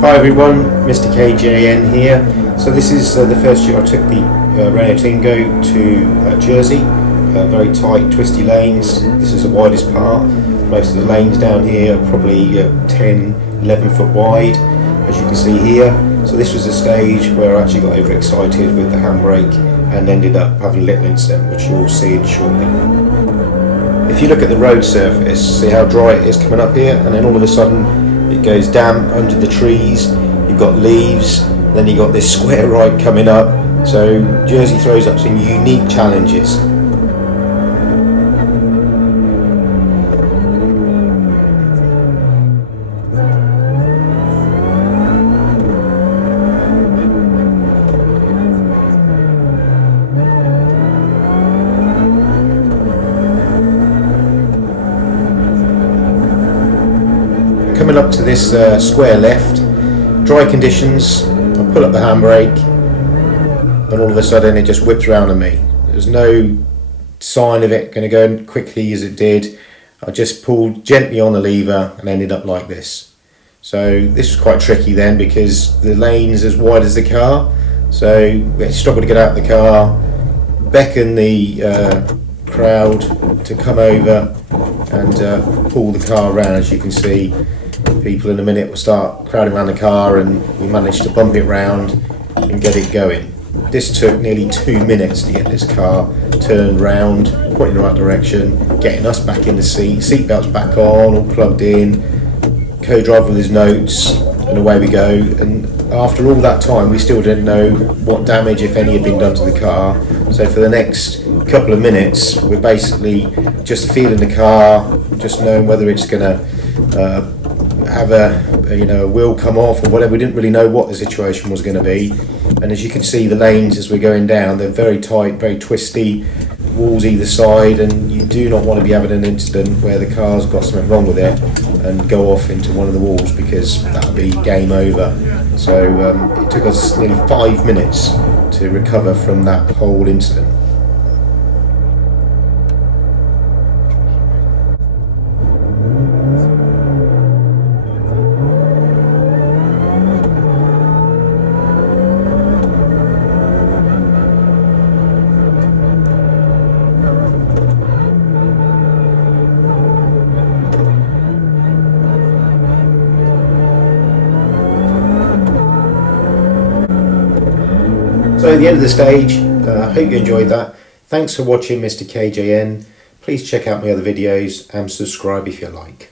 Hi everyone, Mr. KJN here. So this is the first year I took the Renault Twingo to Jersey. Very tight, twisty lanes. This is the widest part. Most of the lanes down here are probably 10, 11 foot wide, as you can see here. So this was a stage where I actually got overexcited with the handbrake and ended up having a little incident, which you'll see shortly. If you look at the road surface, see how dry it is coming up here, and then all of a sudden it goes damp under the trees. You've got leaves, then you've got this square ride coming up. So Jersey throws up some unique challenges. Coming up to this square left, dry conditions, I pull up the handbrake and all of a sudden it just whips around on me. There's no sign of it going to go quickly as it did. I just pulled gently on the lever and ended up like this. So this was quite tricky then because the lane's as wide as the car, so we struggled to get out of the car, beckon the crowd to come over and pull the car around. As you can see, people in a minute will start crowding around the car and we managed to bump it round and get it going. This took nearly 2 minutes to get this car turned round, pointing in the right direction, getting us back in the seat belts back on, all plugged in, co-driver with his notes, and away we go. And after all that time we still didn't know what damage, if any, had been done to the car. So for the next couple of minutes we're basically just feeling the car, just knowing whether it's going to have a wheel come off or whatever. We didn't really know what the situation was going to be. And as you can see, the lanes as we're going down, they're very tight, very twisty, walls either side, and you do not want to be having an incident where the car's got something wrong with it and go off into one of the walls, because that would be game over. So it took us nearly 5 minutes to recover from that whole incident. So at the end of the stage, I hope you enjoyed that. Thanks for watching, Mr. KJN. Please check out my other videos and subscribe if you like.